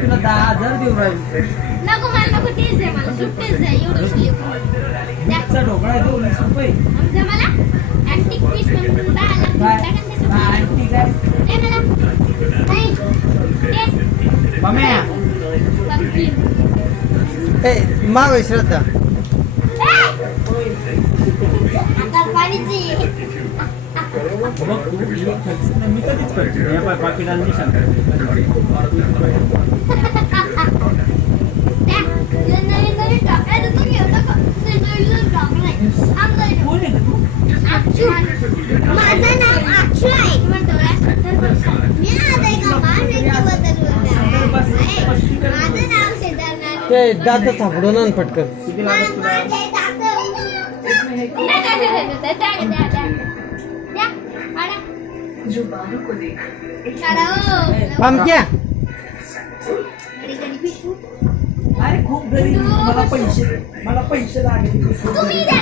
तुला 10,000 देऊ राहील. नको मला नको तेच दे मला सुट्टेच दे एवढं चा ढोकळा आहे 20 रुपये. दे मला अँटिक पीस पण 10 लाख टाकन त्याच्यात. आणखी काय दे मला नाही दे मम्या पंपकिन ए माग श्रद्धा आता पाणीची बघ तू हे खर्च नाही, मी कधीच करते या पाकिटाला निशाण नवीन नवीन टाकायचं तू घेऊ नको नवीन टाकलंय कोण आहे का तू? अक्षू माझं नाव अक्षू आहे म्हणतो मी आता एका माझं नाव सिद्धार्थ ते दात सापडून आण पटकन. किती लागत तुला? पामक्या अरे खूप गरीब मला पैसे लागले. तुम्ही द्या